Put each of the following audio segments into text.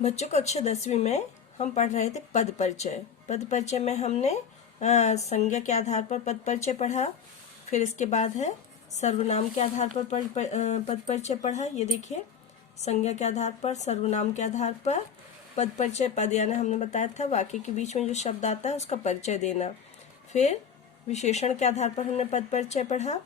बच्चों कक्षा 10वीं में हम पढ़ रहे थे पद परिचय। पद परिचय में हमने संज्ञा के आधार पर पद परिचय पढ़ा। फिर इसके बाद है सर्वनाम के आधार पर पद परिचय पढ़ा। ये देखिए, संज्ञा के आधार पर, सर्वनाम के आधार पर पद परिचय। पद यानी हमने बताया था वाक्य के बीच में जो शब्द आता है उसका परिचय देना। फिर विशेषण के आधार पर हमने पद परिचय पढ़ा।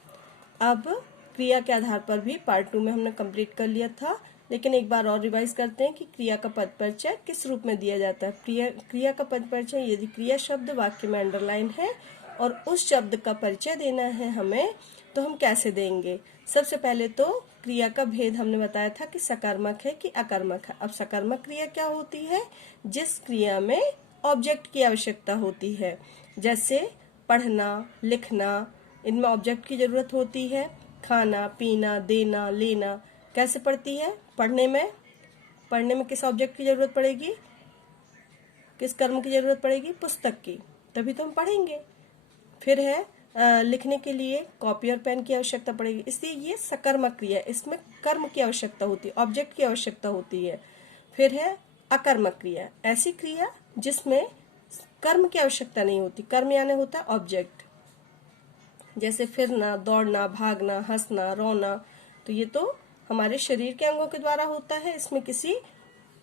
अब क्रिया के आधार पर भी पार्ट 2 में हमने कंप्लीट कर लिया था, लेकिन एक बार और रिवाइज करते हैं कि क्रिया का पद परिचय किस रूप में दिया जाता है। क्रिया का पद परिचय, यदि क्रिया शब्द वाक्य में अंडरलाइन है और उस शब्द का परिचय देना है हमें, तो हम कैसे देंगे। सबसे पहले तो क्रिया का भेद हमने बताया था कि सकर्मक है कि अकर्मक है। अब सकर्मक क्रिया क्या होती है? जिस क्रिया में ऑब्जेक्ट की आवश्यकता होती है, जैसे पढ़ना, लिखना, इनमें ऑब्जेक्ट की जरूरत होती है। खाना, पीना, देना, लेना कैसे पड़ती है? पढ़ने में किस ऑब्जेक्ट की जरूरत पड़ेगी? किस कर्म की जरूरत पड़ेगी? पुस्तक की, तभी तो हम पढ़ेंगे। फिर है लिखने के लिए कॉपी और पेन की आवश्यकता पड़ेगी, इसलिए ये सकर्मक क्रिया, इसमें कर्म की आवश्यकता होती है, ऑब्जेक्ट की आवश्यकता होती है। फिर है अकर्मक क्रिया, ऐसी क्रिया जिसमें कर्म की आवश्यकता नहीं होती। कर्म यानी होता है ऑब्जेक्ट, जैसे फिरना, दौड़ना, भागना, हंसना, रोना, तो ये तो हमारे शरीर के अंगों के द्वारा होता है, इसमें किसी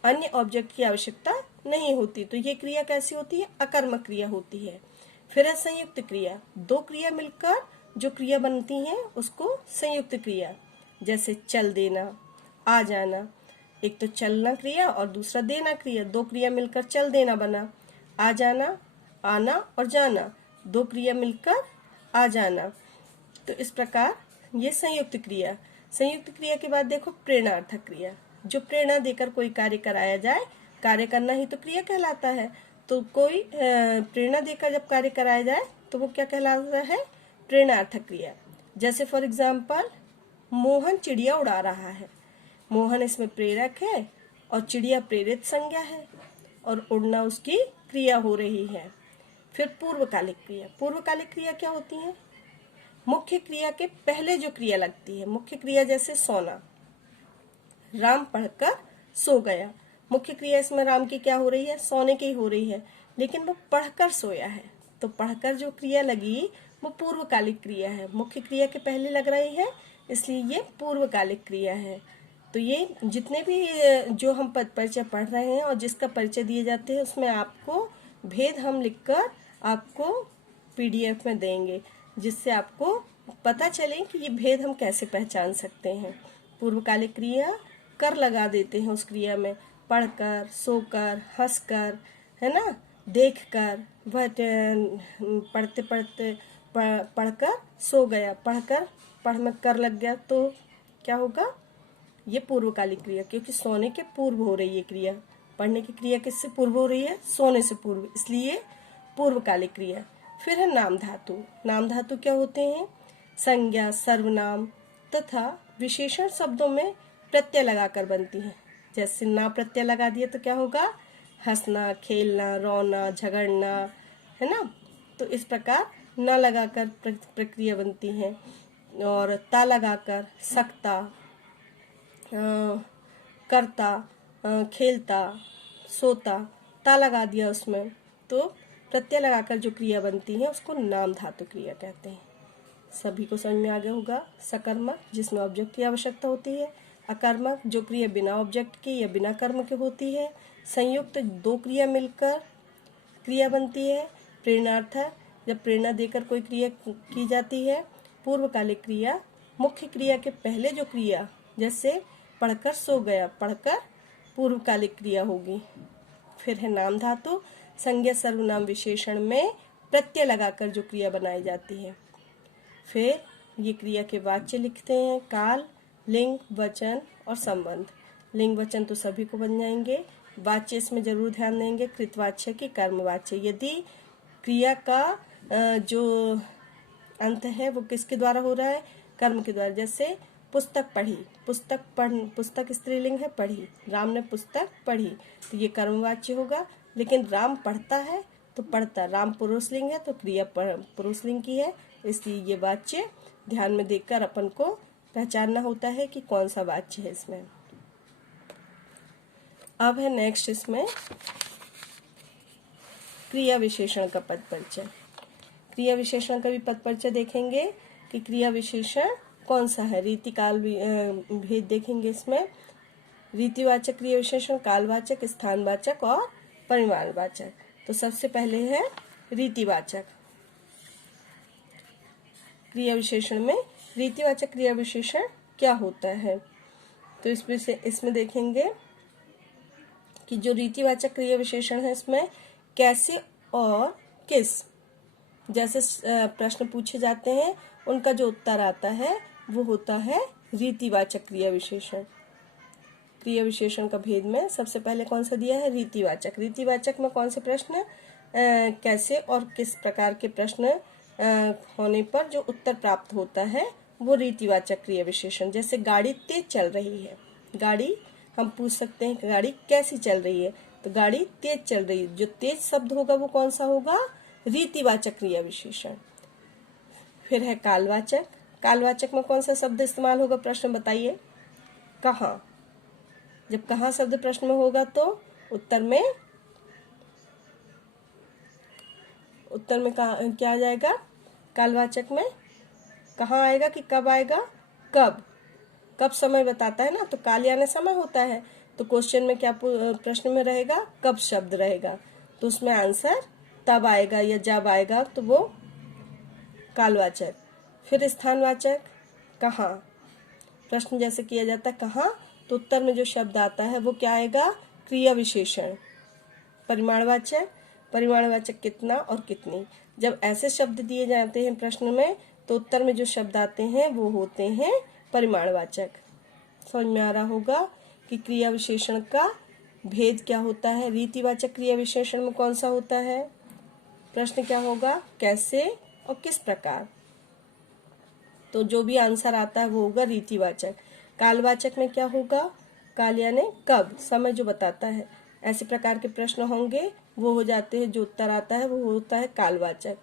अन्य ऑब्जेक्ट की आवश्यकता नहीं होती। तो ये क्रिया कैसी होती है? अकर्मक क्रिया होती है। फिर है संयुक्त क्रिया, दो क्रिया मिलकर जो क्रिया बनती है उसको संयुक्त क्रिया, जैसे चल देना, आ जाना। एक तो चलना क्रिया और दूसरा देना क्रिया, दो क्रिया मिलकर चल देना बना। आ जाना, आना और जाना, दो क्रिया मिलकर आ जाना। तो इस प्रकार ये संयुक्त क्रिया। संयुक्त क्रिया के बाद देखो प्रेरणार्थक क्रिया, जो प्रेरणा देकर कोई कार्य कराया जाए, कार्य करना ही तो क्रिया कहलाता है। तो कोई प्रेरणा देकर जब कार्य कराया जाए तो वो क्या कहलाता है? प्रेरणार्थक क्रिया। जैसे फॉर एग्जाम्पल, मोहन चिड़िया उड़ा रहा है। मोहन इसमें प्रेरक है और चिड़िया प्रेरित संज्ञा है और उड़ना उसकी क्रिया हो रही है। फिर पूर्वकालिक क्रिया। पूर्वकालिक क्रिया क्या होती है? मुख्य क्रिया के पहले जो क्रिया लगती है। मुख्य क्रिया जैसे सोना, राम पढ़कर सो गया। मुख्य क्रिया इसमें राम की क्या हो रही है? सोने की हो रही है, लेकिन वो पढ़कर सोया है, तो पढ़कर जो क्रिया लगी वो पूर्वकालिक क्रिया है, मुख्य क्रिया के पहले लग रही है, इसलिए ये पूर्वकालिक क्रिया है। तो ये जितने भी जो हम पद परिचय पढ़ रहे हैं और जिसका परिचय दिए जाते हैं उसमें आपको भेद हम लिखकर आपको PDF में देंगे, जिससे आपको पता चले कि ये भेद हम कैसे पहचान सकते हैं। पूर्वकालिक क्रिया कर लगा देते हैं उस क्रिया में, पढ़कर, सोकर, हंसकर, है ना, देखकर, वह पढ़ते पढ़ते पढ़कर सो गया, पढ़ में कर लग गया, तो क्या होगा? ये पूर्वकालिक क्रिया, क्योंकि सोने के पूर्व हो रही है क्रिया। पढ़ने की क्रिया किससे पूर्व हो रही है? सोने से पूर्व, इसलिए पूर्वकालिक क्रिया। फिर है नाम धातु। नाम धातु क्या होते हैं? संज्ञा, सर्वनाम तथा विशेषण शब्दों में प्रत्यय लगाकर बनती है। जैसे ना प्रत्यय लगा दिया तो क्या होगा? हंसना, खेलना, रोना, झगड़ना, है ना। तो इस प्रकार न लगाकर प्रक्रिया बनती है। और ता लगाकर सकता, करता, खेलता, सोता, ता लगा दिया उसमें, तो प्रत्यय लगाकर जो क्रिया बनती है उसको नाम धातु क्रिया कहते हैं। सभी को समझ में आ गया होगा। सकर्मक, जिसमें ऑब्जेक्ट की आवश्यकता होती है। अकर्मक, जो क्रिया बिना ऑब्जेक्ट की या बिना कर्म के होती है। संयुक्त, दो क्रिया मिलकर क्रिया बनती है। प्रेरणार्थक, जब प्रेरणा देकर कोई क्रिया की जाती है। पूर्वकालिक क्रिया, मुख्य क्रिया के पहले जो क्रिया, जैसे पढ़कर सो गया, पढ़कर पूर्वकालिक क्रिया होगी। फिर है नाम धातु, संज्ञा, सर्वनाम, विशेषण में प्रत्यय लगाकर जो क्रिया बनाई जाती है। फिर ये क्रिया के वाच्य लिखते हैं, काल, लिंग, वचन और संबंध। लिंग वचन तो सभी को बन जाएंगे। वाच्य इसमें जरूर ध्यान देंगे, कृतवाच्य की कर्मवाच्य। यदि क्रिया का जो अंत है वो किसके द्वारा हो रहा है? कर्म के द्वारा। जैसे पुस्तक पढ़ी, पुस्तक स्त्रीलिंग है, पढ़ी, राम ने पुस्तक पढ़ी, तो ये कर्मवाच्य होगा। लेकिन राम पढ़ता है तो पढ़ता, राम पुरुषलिंग है तो क्रिया पुरुषलिंग की है, इसलिए ये वाच्य ध्यान में देखकर अपन को पहचानना होता है कि कौन सा वाच्य है इसमें। अब है नेक्स्ट इसमें क्रिया विशेषण का पद परिचय। क्रिया विशेषण का भी पद परिचय देखेंगे कि क्रिया विशेषण कौन सा है। रीति काल भेद देखेंगे इसमें। रीतिवाचक क्रिया विशेषण, कालवाचक, स्थानवाचक और परिमाणवाचक। तो सबसे पहले है रीतिवाचक क्रिया विशेषण में रीतिवाचक क्रिया विशेषण क्या होता है। तो इसमें देखेंगे कि जो रीतिवाचक क्रिया विशेषण है इसमें कैसे और किस जैसे प्रश्न पूछे जाते हैं उनका जो उत्तर आता है वो होता है रीतिवाचक क्रिया विशेषण। क्रिया विशेषण का भेद में सबसे पहले कौन सा दिया है, रीतिवाचक। रीतिवाचक में कौन से प्रश्न कैसे और किस प्रकार के प्रश्न होने पर जो उत्तर प्राप्त होता है वो रीतिवाचक क्रिया विशेषण। जैसे गाड़ी तेज चल रही है, गाड़ी हम पूछ सकते हैं कि गाड़ी कैसी चल रही है, तो गाड़ी तेज चल रही है। जो तेज शब्द होगा वो कौन सा होगा, रीतिवाचक क्रिया विशेषण। फिर है कालवाचक। कालवाचक में कौन सा शब्द इस्तेमाल होगा, प्रश्न बताइए। कहाँ। जब कहाँ शब्द प्रश्न में होगा तो उत्तर में क्या आ जाएगा, कालवाचक में कहाँ आएगा कि कब आएगा, कब समय बताता है ना, तो काल यानी समय होता है। तो क्वेश्चन में क्या प्रश्न में रहेगा, कब शब्द रहेगा, तो उसमें आंसर तब आएगा या जब आएगा, तो वो कालवाचक। फिर स्थानवाचक, कहाँ। प्रश्न जैसे किया जाता है कहाँ, तो उत्तर में जो शब्द आता है वो क्या आएगा, क्रिया विशेषण। परिमाणवाचक, परिमाणवाचक कितना और कितनी। जब ऐसे शब्द दिए जाते हैं प्रश्न में तो उत्तर में जो शब्द आते हैं वो होते हैं परिमाणवाचक। समझ में आ रहा होगा कि क्रिया विशेषण का भेद क्या होता है। रीतिवाचक क्रिया विशेषण में कौन सा होता है, प्रश्न क्या होगा, कैसे और किस प्रकार। तो जो भी आंसर आता है वो होगा रीतिवाचक। कालवाचक में क्या होगा, काल यानी कब, समय जो बताता है। ऐसे प्रकार के प्रश्न होंगे वो हो जाते हैं, जो उत्तर आता है वो होता है कालवाचक।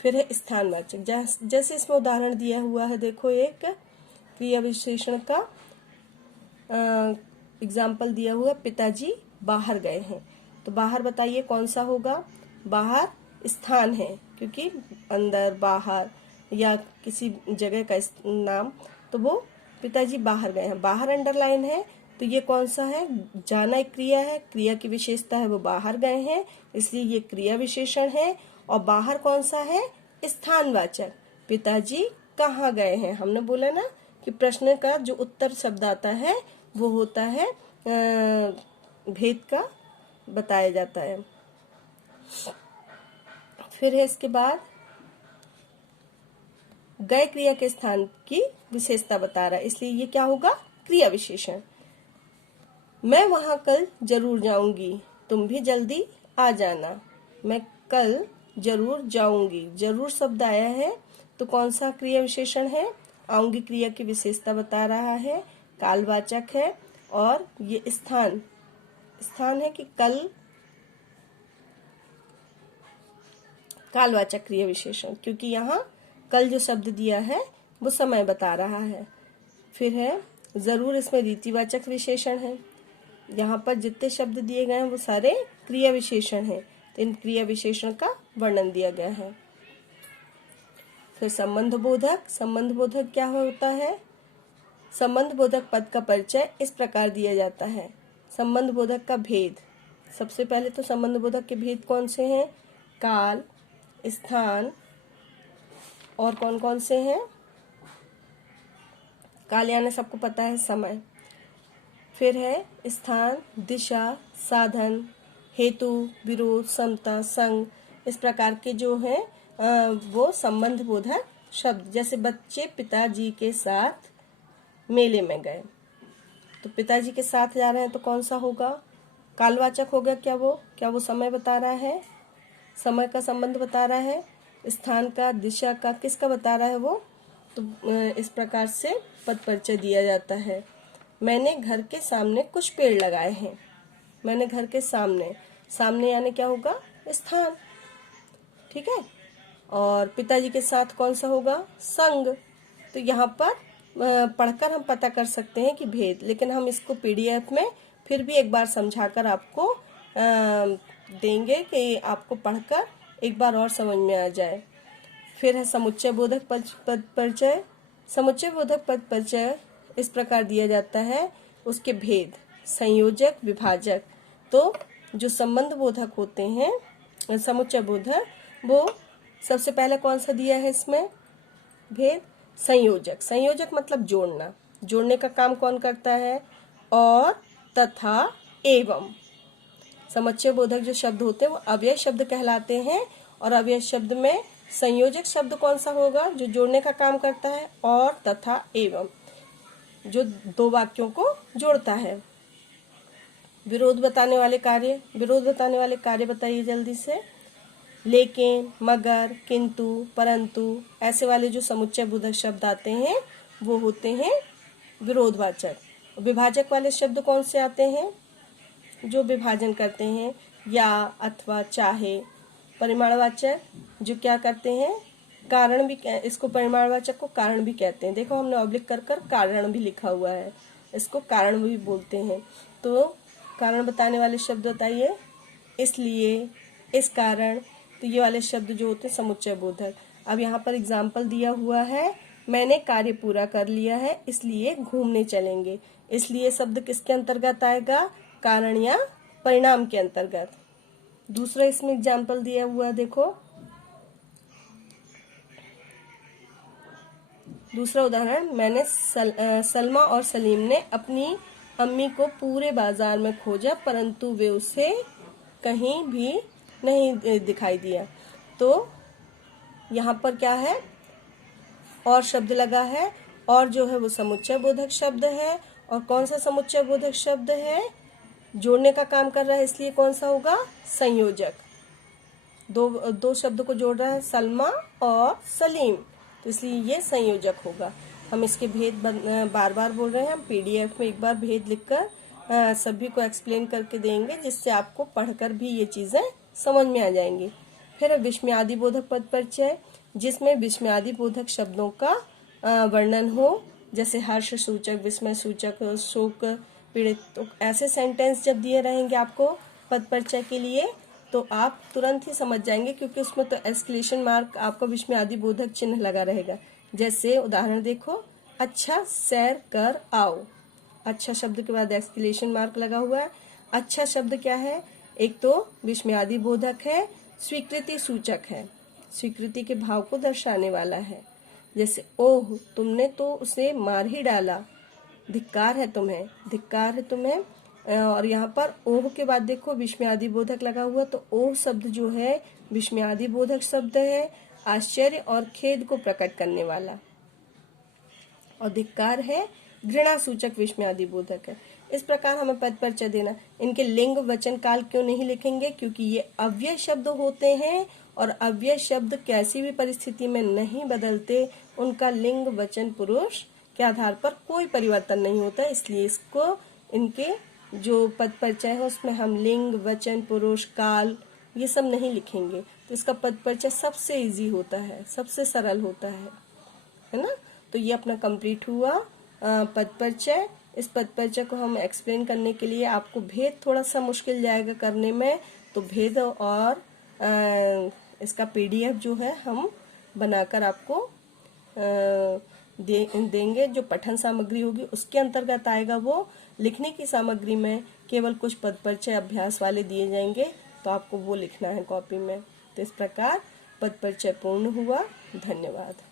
फिर है स्थानवाचक। जैसे इसमें उदाहरण दिया हुआ है, देखो एक क्रिया विशेषण का एग्जाम्पल दिया हुआ, पिताजी बाहर गए हैं। तो बाहर बताइए कौन सा होगा, बाहर स्थान है क्योंकि अंदर बाहर या किसी जगह का नाम, तो वो पिताजी बाहर गए हैं। बाहर अंडरलाइन है तो ये कौन सा है, जाना एक क्रिया है, क्रिया की विशेषता है वो बाहर गए हैं, इसलिए ये क्रिया विशेषण है। और बाहर कौन सा है, स्थानवाचक। पिताजी कहाँ गए हैं, हमने बोला ना कि प्रश्न का जो उत्तर शब्द आता है वो होता है भेद का बताया जाता है। फिर है इसके बाद गए क्रिया के स्थान की विशेषता बता रहा है, इसलिए ये क्या होगा, क्रिया विशेषण। मैं वहां कल जरूर जाऊंगी, तुम भी जल्दी आ जाना। मैं कल जरूर जाऊंगी, जरूर शब्द आया है तो कौन सा क्रिया विशेषण है, आऊंगी क्रिया की विशेषता बता रहा है, कालवाचक है। और ये स्थान है कि कल, कालवाचक क्रिया विशेषण, क्योंकि यहाँ कल जो शब्द दिया है वो समय बता रहा है। फिर है जरूर, इसमें रीतिवाचक विशेषण है। यहाँ पर जितने शब्द दिए गए हैं वो सारे क्रिया विशेषण हैं, तो इन क्रिया विशेषण का वर्णन दिया गया है। फिर संबंध बोधक। संबंध बोधक क्या होता है, संबंध बोधक पद का परिचय इस प्रकार दिया जाता है। संबंध बोधक का भेद, सबसे पहले तो संबंध बोधक के भेद कौन से हैं, काल, स्थान और कौन कौन से हैं, काल यानी सबको पता है समय। फिर है स्थान, दिशा, साधन, हेतु, विरोध, समता, संग, इस प्रकार के जो है वो संबंध बोधक शब्द। जैसे बच्चे पिताजी के साथ मेले में गए, तो पिताजी के साथ जा रहे हैं तो कौन सा होगा, कालवाचक होगा। क्या वो समय बता रहा है, समय का संबंध बता रहा है। स्थान का, दिशा का, किसका बता रहा है वो, तो इस प्रकार से पद परिचय दिया जाता है। मैंने घर के सामने कुछ पेड़ लगाए हैं। मैंने घर के सामने यानी क्या होगा, स्थान, ठीक है। और पिताजी के साथ कौन सा होगा, संग। तो यहाँ पर पढ़कर हम पता कर सकते हैं कि भेद, लेकिन हम इसको PDF में फिर भी एक बार समझाकर आपको देंगे कि आपको पढ़कर एक बार और समझ में आ जाए। फिर है समुच्चय बोधक पद परिचय। समुच्चय बोधक पद परिचय इस प्रकार दिया जाता है, उसके भेद, संयोजक, विभाजक। तो जो संबंध बोधक होते हैं समुच्चय बोधक, वो सबसे पहले कौन सा दिया है इसमें भेद? संयोजक। संयोजक मतलब जोड़ना, जोड़ने का काम कौन करता है? और, तथा, एवं। समुच्चय बोधक जो शब्द होते हैं वो अव्यय शब्द कहलाते हैं, और अव्यय शब्द में संयोजक शब्द कौन सा होगा? जो जोड़ने का काम करता है, और, तथा, एवं, जो दो वाक्यों को जोड़ता है। विरोध बताने वाले कार्य, विरोध बताने वाले कार्य बताइए जल्दी से। लेकिन, मगर, किंतु, परंतु, ऐसे वाले जो समुच्चय बोधक शब्द आते हैं वो होते हैं विरोधवाचक। विभाजक वाले शब्द कौन से आते हैं? जो विभाजन करते हैं, या, अथवा, चाहे। परिमाणवाचक जो क्या करते हैं? कारण भी, इसको परिमाणवाचक को कारण भी कहते हैं। देखो हमने ऑब्लिक कर कर कारण भी लिखा हुआ है, इसको कारण भी बोलते हैं। तो कारण बताने वाले शब्द बताइए। इसलिए, इस कारण, तो ये वाले शब्द जो होते हैं समुच्चय बोधक। अब यहाँ पर एग्जाम्पल दिया हुआ है, मैंने कार्य पूरा कर लिया है इसलिए घूमने चलेंगे। इसलिए शब्द किसके अंतर्गत आएगा? कारण या परिणाम के अंतर्गत। दूसरा इसमें एग्जाम्पल दिया हुआ देखो, दूसरा उदाहरण, मैंने सलमा और सलीम ने अपनी अम्मी को पूरे बाजार में खोजा परंतु वे उसे कहीं भी नहीं दिखाई दिया। तो यहाँ पर क्या है? और शब्द लगा है, और जो है वो समुच्चय बोधक शब्द है। और कौन सा समुच्चय बोधक शब्द है? जोड़ने का काम कर रहा है, इसलिए कौन सा होगा? संयोजक। दो शब्द को जोड़ रहा है, सलमा और सलीम, तो इसलिए ये संयोजक होगा। हम इसके भेद बार बार बोल रहे हैं, हम पीडीएफ में एक बार भेद लिखकर सभी को एक्सप्लेन करके देंगे, जिससे आपको पढ़कर भी ये चीजें समझ में आ जाएंगी। फिर विस्मयादि बोधक पद परिचय, जिसमें विस्मयादि बोधक शब्दों का वर्णन हो, जैसे हर्ष सूचक, विस्मय सूचक, शोक पीड़ित। तो ऐसे सेंटेंस जब दिए रहेंगे आपको पद परिचय के लिए, तो आप तुरंत ही समझ जाएंगे, क्योंकि उसमें तो एक्सक्लेमेशन मार्क, आपका विस्मयादि बोधक चिन्ह लगा रहेगा। जैसे उदाहरण देखो, अच्छा सैर कर आओ। अच्छा शब्द के बाद एक्सक्लेमेशन मार्क लगा हुआ है। अच्छा शब्द क्या है? एक तो विस्मयादि बोधक है, स्वीकृति सूचक है, स्वीकृति के भाव को दर्शाने वाला है। जैसे ओह, तुमने तो उसे मार ही डाला, धिक्कार है तुम्हें, धिक्कार है तुम्हें। और यहाँ पर ओह के बाद देखो विस्मयादि बोधक लगा हुआ, तो ओह शब्द जो है विस्मयादि बोधक शब्द है, आश्चर्य और खेद को प्रकट करने वाला। और धिक्कार है घृणा सूचक विस्मयादि बोधक है। इस प्रकार हमें पद परिचय देना। इनके लिंग वचन काल क्यों नहीं लिखेंगे? क्योंकि ये अव्यय शब्द होते हैं, और अव्यय शब्द कैसी भी परिस्थिति में नहीं बदलते, उनका लिंग वचन पुरुष के आधार पर कोई परिवर्तन नहीं होता। इसलिए इसको, इनके जो पद परिचय है उसमें हम लिंग, वचन, पुरुष, काल ये सब नहीं लिखेंगे। तो इसका पद परिचय सबसे इजी होता है, सबसे सरल होता है ना। तो ये अपना कंप्लीट हुआ पद परिचय। इस पद परिचय को हम एक्सप्लेन करने के लिए आपको भेद थोड़ा सा मुश्किल जाएगा करने में, तो भेद और इसका पीडीएफ जो है हम बनाकर आपको देंगे। जो पठन सामग्री होगी उसके अंतर्गत आएगा वो। लिखने की सामग्री में केवल कुछ पद परिचय अभ्यास वाले दिए जाएंगे, तो आपको वो लिखना है कॉपी में। तो इस प्रकार पद परिचय पूर्ण हुआ। धन्यवाद।